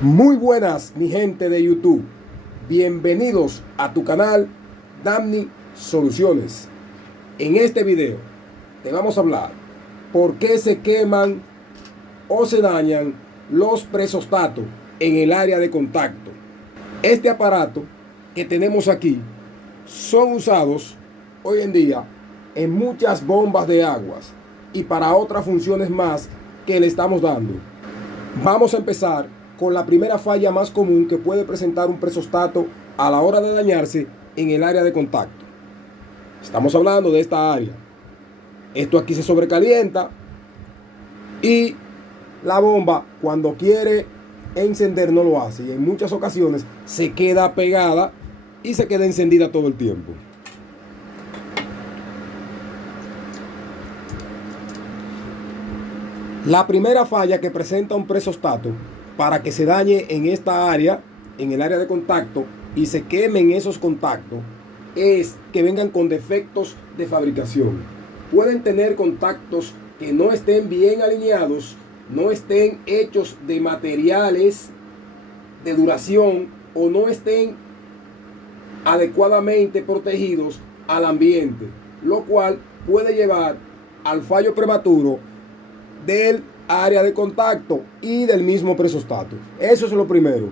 Muy buenas, mi gente de YouTube. Bienvenidos a tu canal Damni Soluciones. En este video te vamos a hablar por qué se queman o se dañan los presostatos en el área de contacto. Este aparato que tenemos aquí son usados hoy en día en muchas bombas de aguas y para otras funciones más que le estamos dando. Vamos a empezar con la primera falla más común que puede presentar un presostato a la hora de dañarse en el área de contacto. Estamos hablando de esta área. Esto aquí se sobrecalienta y la bomba, cuando quiere encender, no lo hace, y en muchas ocasiones se queda pegada y se queda encendida todo el tiempo. La primera falla que presenta un presostato para que se dañe en esta área, en el área de contacto, y se quemen esos contactos, es que vengan con defectos de fabricación. Pueden tener contactos que no estén bien alineados, no estén hechos de materiales de duración o no estén adecuadamente protegidos al ambiente, lo cual puede llevar al fallo prematuro del área de contacto y del mismo presostato. Eso es lo primero,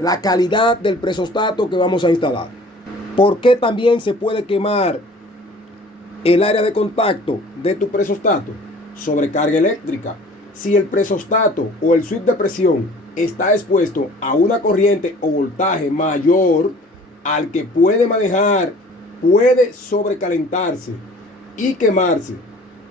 la calidad del presostato que vamos a instalar. ¿Por qué también se puede quemar el área de contacto de tu presostato? Sobrecarga eléctrica. Si el presostato o el switch de presión está expuesto a una corriente o voltaje mayor al que puede manejar, puede sobrecalentarse y quemarse.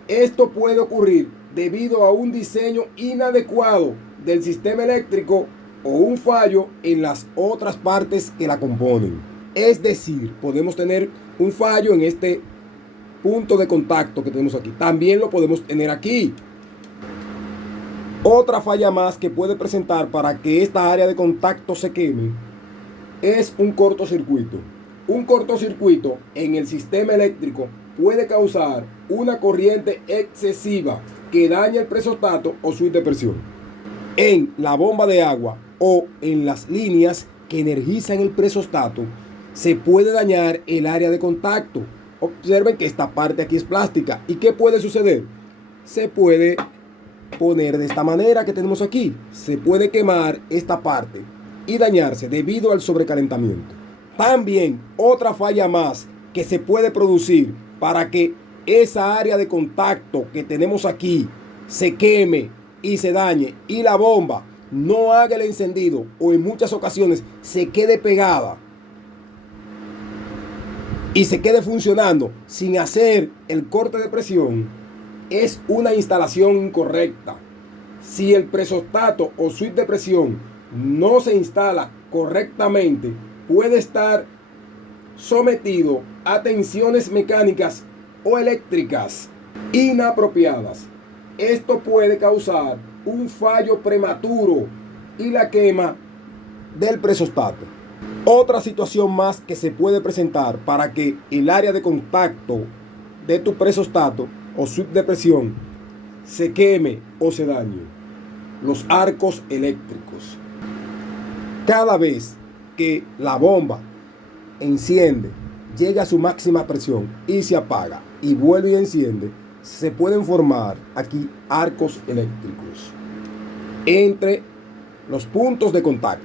Esto puede ocurrir debido a un diseño inadecuado del sistema eléctrico o un fallo en las otras partes que la componen. Es decir, podemos tener un fallo en este punto de contacto que tenemos aquí. También lo podemos tener aquí. Otra falla más que puede presentar para que esta área de contacto se queme es un cortocircuito. Un cortocircuito en el sistema eléctrico puede causar una corriente excesiva que daña el presostato o switch de presión. En la bomba de agua o en las líneas que energizan el presostato se puede dañar el área de contacto. Observen que esta parte aquí es plástica. ¿Y qué puede suceder? Se puede poner de esta manera que tenemos aquí. Se puede quemar esta parte y dañarse debido al sobrecalentamiento. También otra falla más que se puede producir para que esa área de contacto que tenemos aquí se queme y se dañe y la bomba no haga el encendido o en muchas ocasiones se quede pegada y se quede funcionando sin hacer el corte de presión, es una instalación incorrecta. Si el presostato o switch de presión no se instala correctamente, puede estar sometido a tensiones mecánicas o eléctricas inapropiadas. Esto puede causar un fallo prematuro y la quema del presostato. Otra situación más que se puede presentar para que el área de contacto de tu presostato o switch de presión se queme o se dañe: los arcos eléctricos. Cada vez que la bomba enciende, llega a su máxima presión y se apaga y vuelve y enciende, se pueden formar aquí arcos eléctricos entre los puntos de contacto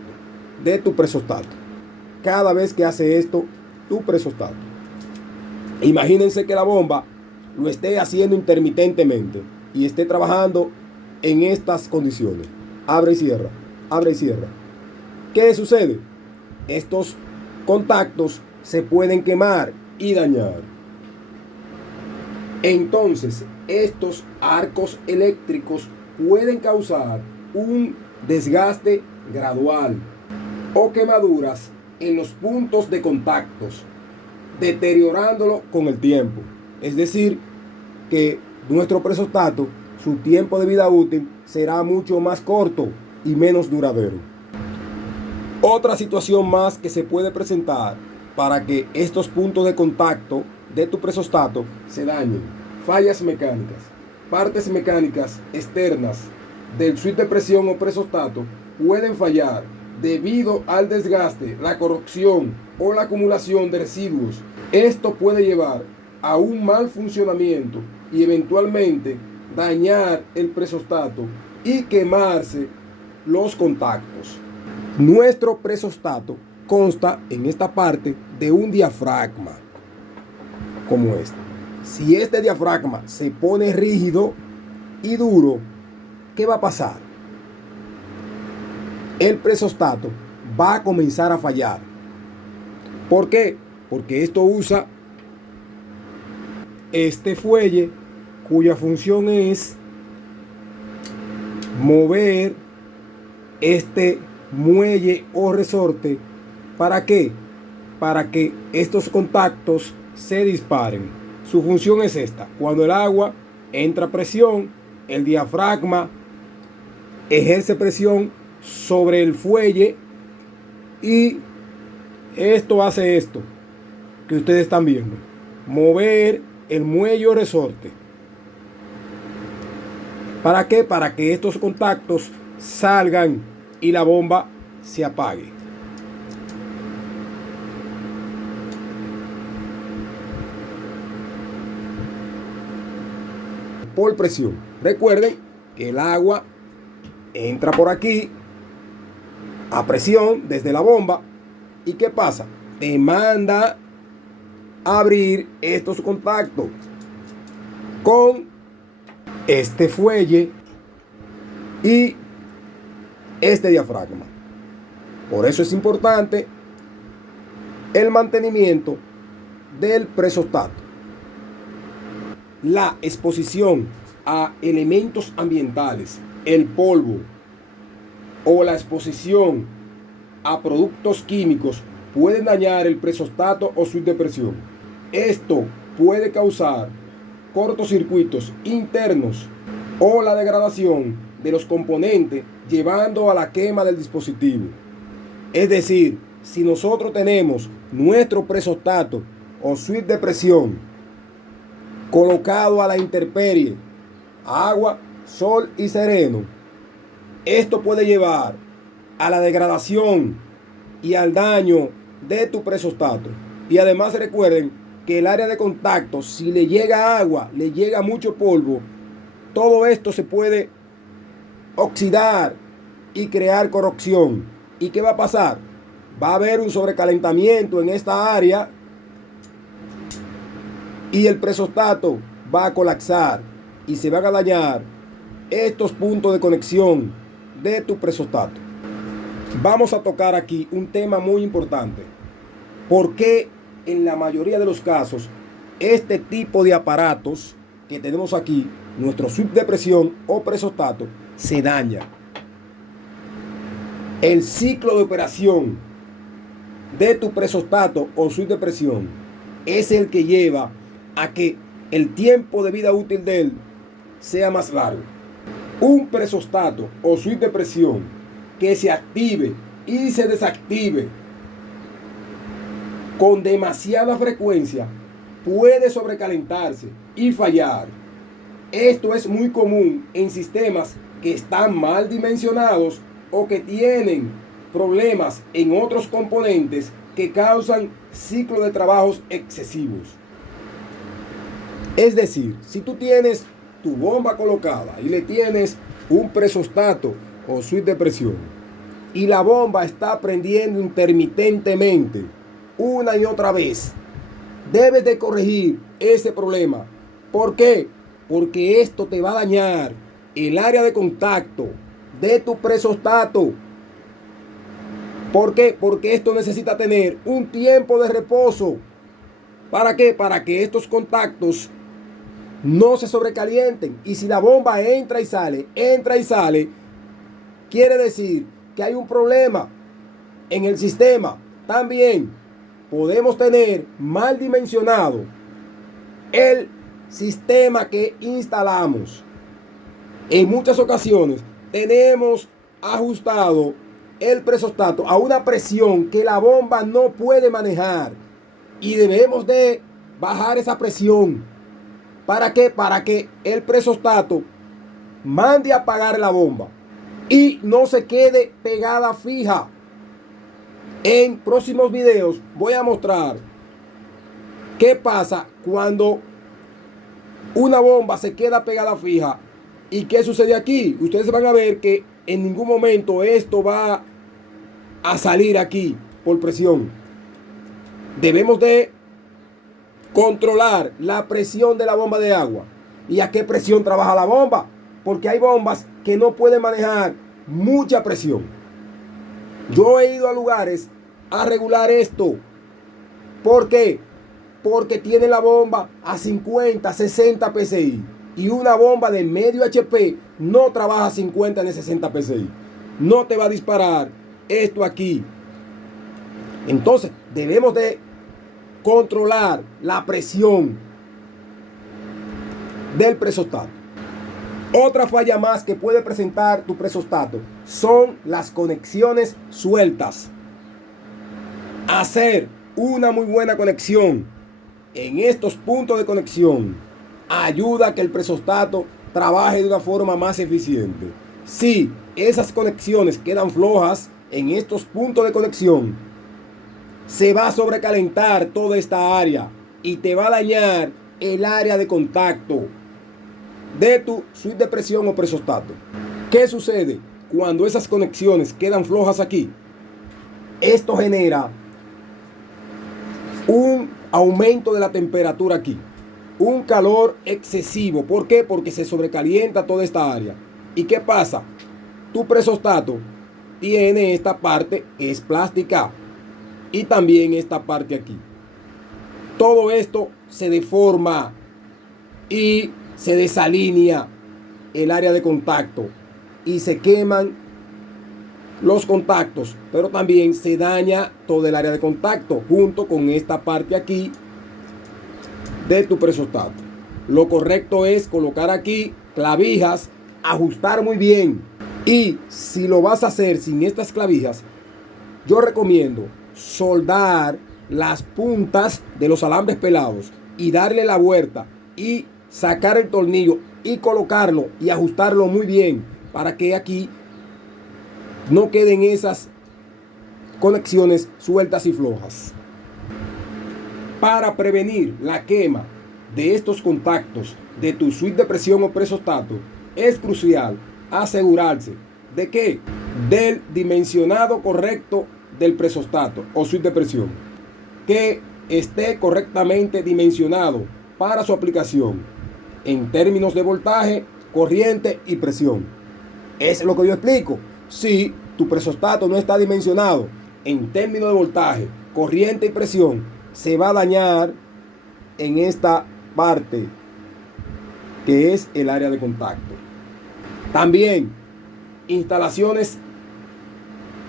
de tu presostato. Cada vez que hace esto tu presostato, imagínense que la bomba lo esté haciendo intermitentemente y esté trabajando en estas condiciones: abre y cierra, abre y cierra. ¿Qué sucede? Estos contactos se pueden quemar y dañar. Entonces, estos arcos eléctricos pueden causar un desgaste gradual o quemaduras en los puntos de contactos, deteriorándolo con el tiempo. Es decir, que nuestro presostato, su tiempo de vida útil será mucho más corto y menos duradero. Otra situación más que se puede presentar para que estos puntos de contacto de tu presostato se dañen: fallas mecánicas. Partes mecánicas externas del switch de presión o presostato pueden fallar debido al desgaste, la corrosión o la acumulación de residuos. Esto puede llevar a un mal funcionamiento y eventualmente dañar el presostato y quemarse los contactos. Nuestro presostato consta en esta parte de un diafragma como este. Si este diafragma se pone rígido y duro, ¿qué va a pasar? El presostato va a comenzar a fallar. ¿Por qué? Porque esto usa este fuelle cuya función es mover este muelle o resorte. ¿Para qué? Para que estos contactos se disparen. Su función es esta: cuando el agua entra a presión, el diafragma ejerce presión sobre el fuelle y esto hace esto que ustedes están viendo: mover el muelle o resorte. ¿Para qué? Para que estos contactos salgan y la bomba se apague. Por presión. Recuerden que el agua entra por aquí a presión desde la bomba. ¿Y qué pasa? Te manda a abrir estos contactos con este fuelle y este diafragma. Por eso es importante el mantenimiento del presostato. La exposición a elementos ambientales, el polvo o la exposición a productos químicos pueden dañar el presostato o switch de presión. Esto puede causar cortocircuitos internos o la degradación de los componentes, llevando a la quema del dispositivo. Es decir, si nosotros tenemos nuestro presostato o switch de presión colocado a la intemperie, agua, sol y sereno, esto puede llevar a la degradación y al daño de tu presostato. Y además recuerden que el área de contacto, si le llega agua, le llega mucho polvo, todo esto se puede oxidar y crear corrosión. ¿Y qué va a pasar? Va a haber un sobrecalentamiento en esta área y el presostato va a colapsar y se van a dañar estos puntos de conexión de tu presostato. Vamos a tocar aquí un tema muy importante. ¿Por qué en la mayoría de los casos este tipo de aparatos que tenemos aquí, nuestro switch de presión o presostato, se daña? El ciclo de operación de tu presostato o switch de presión es el que lleva a que el tiempo de vida útil de él sea más largo. Un presostato o switch de presión que se active y se desactive con demasiada frecuencia puede sobrecalentarse y fallar. Esto es muy común en sistemas que están mal dimensionados o que tienen problemas en otros componentes que causan ciclos de trabajos excesivos. Es decir, si tú tienes tu bomba colocada y le tienes un presostato o switch de presión y la bomba está prendiendo intermitentemente una y otra vez, debes de corregir ese problema. ¿Por qué? Porque esto te va a dañar el área de contacto de tu presostato. ¿Por qué? Porque esto necesita tener un tiempo de reposo. ¿Para qué? Para que estos contactos no se sobrecalienten. Y si la bomba entra y sale, quiere decir que hay un problema en el sistema. También podemos tener mal dimensionado el sistema que instalamos. En muchas ocasiones tenemos ajustado el presostato a una presión que la bomba no puede manejar y debemos de bajar esa presión. ¿Para qué? Para que el presostato mande a apagar la bomba. y no se quede pegada fija. En próximos videos voy a mostrar qué pasa cuando una bomba se queda pegada fija y qué sucede aquí. Ustedes van a ver que en ningún momento esto va a salir aquí por presión. Debemos de controlar la presión de la bomba de agua. ¿Y a qué presión trabaja la bomba? Porque hay bombas que no pueden manejar mucha presión. Yo he ido a lugares a regular esto. ¿Por qué? Porque tiene la bomba a 50, 60 PSI. Y una bomba de medio HP no trabaja a 50 ni 60 PSI. No te va a disparar esto aquí. Entonces debemos de controlar la presión del presostato. Otra falla más que puede presentar tu presostato son las conexiones sueltas. Hacer una muy buena conexión en estos puntos de conexión ayuda a que el presostato trabaje de una forma más eficiente. Si esas conexiones quedan flojas en estos puntos de conexión, se va a sobrecalentar toda esta área y te va a dañar el área de contacto de tu suite de presión o presostato. ¿Qué sucede cuando esas conexiones quedan flojas aquí? Esto genera un aumento de la temperatura aquí, un calor excesivo. ¿Por qué? Porque se sobrecalienta toda esta área. ¿Y qué pasa? Tu presostato tiene esta parte, es plástica, y también esta parte aquí. Todo esto se deforma y se desalinea el área de contacto y se queman los contactos, pero también se daña todo el área de contacto junto con esta parte aquí de tu presostato. Lo correcto es colocar aquí clavijas, ajustar muy bien, y si lo vas a hacer sin estas clavijas, yo recomiendo soldar las puntas de los alambres pelados y darle la vuelta y sacar el tornillo y colocarlo y ajustarlo muy bien para que aquí no queden esas conexiones sueltas y flojas. Para prevenir la quema de estos contactos de tu suite de presión o presostato, es crucial asegurarse de que del dimensionado correcto del presostato o suite de presión, que esté correctamente dimensionado para su aplicación en términos de voltaje, corriente y presión. Es lo que yo explico. Si tu presostato no está dimensionado en términos de voltaje, corriente y presión, se va a dañar en esta parte que es el área de contacto. También instalaciones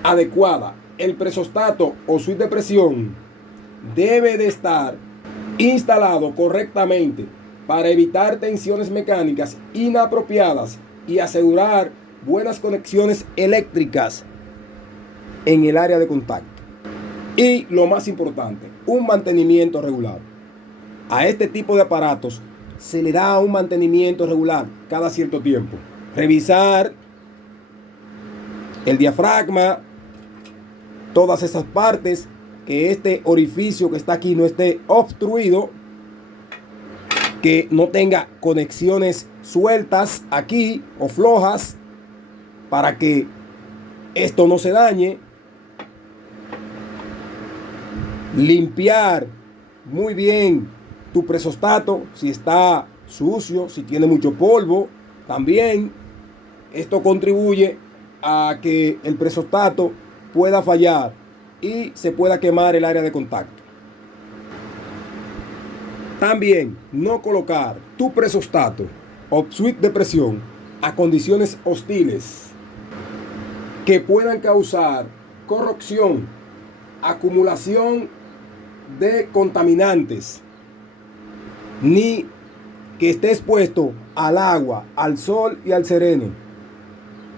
adecuadas. El presostato o suite de presión debe de estar instalado correctamente para evitar tensiones mecánicas inapropiadas y asegurar buenas conexiones eléctricas en el área de contacto. Y lo más importante, un mantenimiento regular. A este tipo de aparatos se le da un mantenimiento regular cada cierto tiempo. Revisar el diafragma, todas esas partes, que este orificio que está aquí no esté obstruido, que no tenga conexiones sueltas aquí o flojas, para que esto no se dañe. Limpiar muy bien tu presostato si está sucio, si tiene mucho polvo. También esto contribuye a que el presostato pueda fallar y se pueda quemar el área de contacto. También no colocar tu presostato o suite de presión a condiciones hostiles que puedan causar corrosión, acumulación de contaminantes, ni que esté expuesto al agua, al sol y al sereno.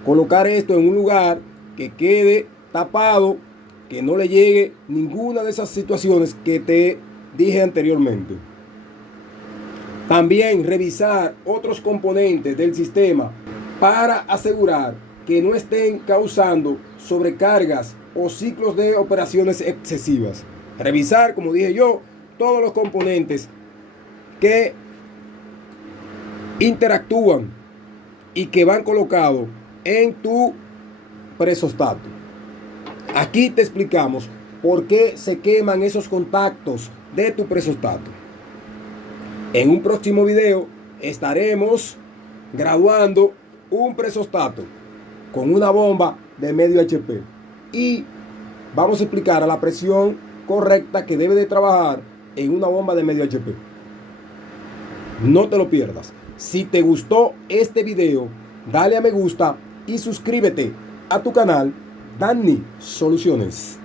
Colocar esto en un lugar que quede tapado, que no le llegue ninguna de esas situaciones que te dije anteriormente. También revisar otros componentes del sistema para asegurar que no estén causando sobrecargas o ciclos de operaciones excesivas. Revisar, como dije yo, todos los componentes que interactúan y que van colocados en tu presostato. Aquí te explicamos por qué se queman esos contactos de tu presostato. En un próximo video estaremos graduando un presostato con una bomba de medio HP y vamos a explicar a la presión correcta que debe de trabajar en una bomba de medio HP. No te lo pierdas. Si te gustó este video, dale a me gusta y suscríbete a tu canal Danny Soluciones.